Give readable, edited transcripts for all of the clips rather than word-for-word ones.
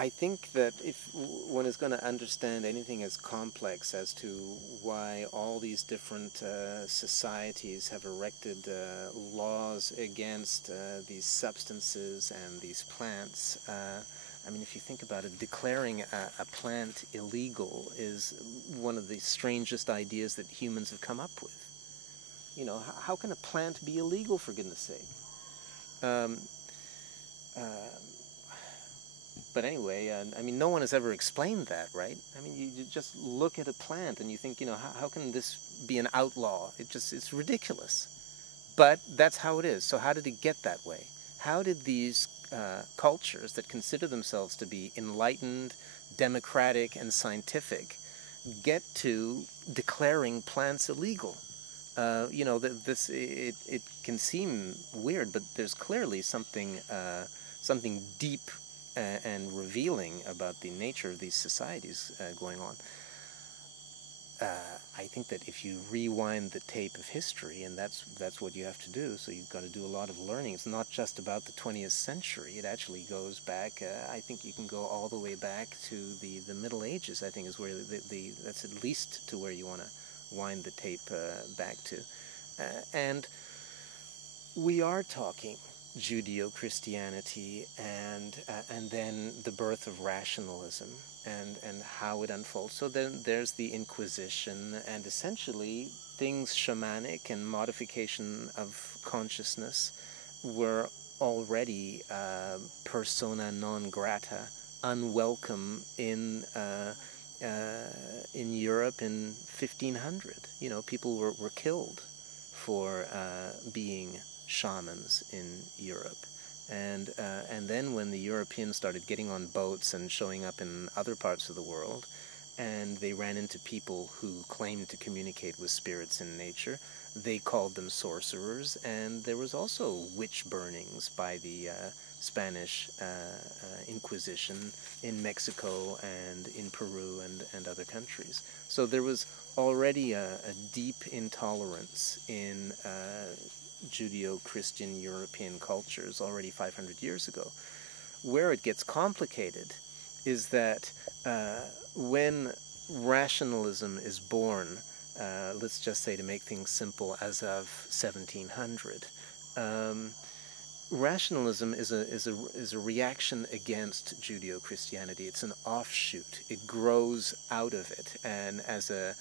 I think that if one is going to understand anything as complex as to why all these different societies have erected laws against these substances and these plants, I mean, if you think about it, declaring a plant illegal is one of the strangest ideas that humans have come up with. You know, how can a plant be illegal, for goodness sake? But anyway, I mean, no one has ever explained that, right? I mean, you just look at a plant and you think, you know, how can this be an outlaw? It's ridiculous. But that's how it is. So how did it get that way? How did these cultures that consider themselves to be enlightened, democratic, and scientific get to declaring plants illegal? You know, it can seem weird, but there's clearly something deep and revealing about the nature of these societies going on. I think that if you rewind the tape of history, and that's what you have to do, so you've got to do a lot of learning. It's not just about the 20th century. It actually goes back, I think you can go all the way back to the Middle Ages, I think is where that's at least to where you want to wind the tape back to. And we are talking Judeo-Christianity and then the birth of rationalism and how it unfolds. So then there's the Inquisition and essentially things shamanic and modification of consciousness were already persona non grata, unwelcome in Europe in 1500. You know, people were killed for being shamans in Europe, and then when the Europeans started getting on boats and showing up in other parts of the world, and they ran into people who claimed to communicate with spirits in nature, they called them sorcerers, and there was also witch burnings by the Spanish Inquisition in Mexico and in Peru and other countries. So there was already a deep intolerance in Judeo-Christian European cultures already 500 years ago. Where it gets complicated is that when rationalism is born, let's just say to make things simple, as of 1700, rationalism is a reaction against Judeo-Christianity. It's an offshoot. It grows out of it, and as a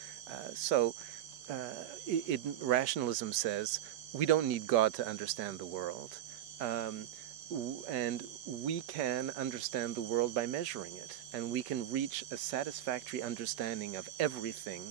rationalism says we don't need God to understand the world, and we can understand the world by measuring it, and we can reach a satisfactory understanding of everything